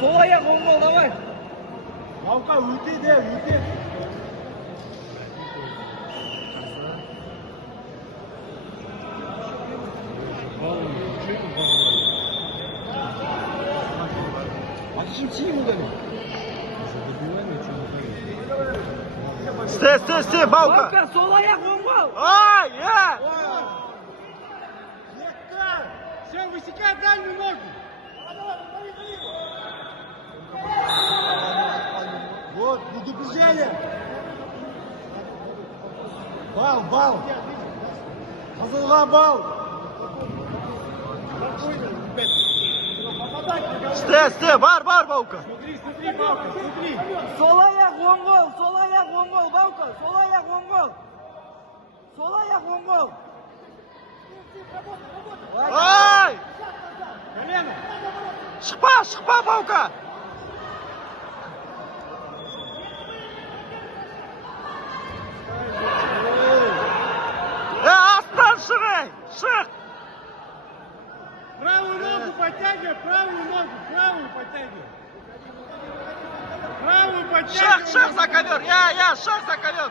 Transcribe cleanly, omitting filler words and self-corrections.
Sol ayak olmalı давай. Bauka öte de öte. Сте, Баука! Баука, sol ayak olmalı. Ай, я! Все, высекай дальнюю ногу. Вот, предупреждение. Бал. Hazırla bal. Сте, бар, Баука! Смотри, Баука, смотри. Sol ayak Mongol, sol ayak Mongol, Bauka, sol ayak Mongol. Sol ayak Mongol. Ай! Колено. Шықпа, Баука! Астан шық! Правую ногу подтягивай, правую ногу, правую подтягивай. Правую подтягивай. Шық за ковер, я, шық за ковер!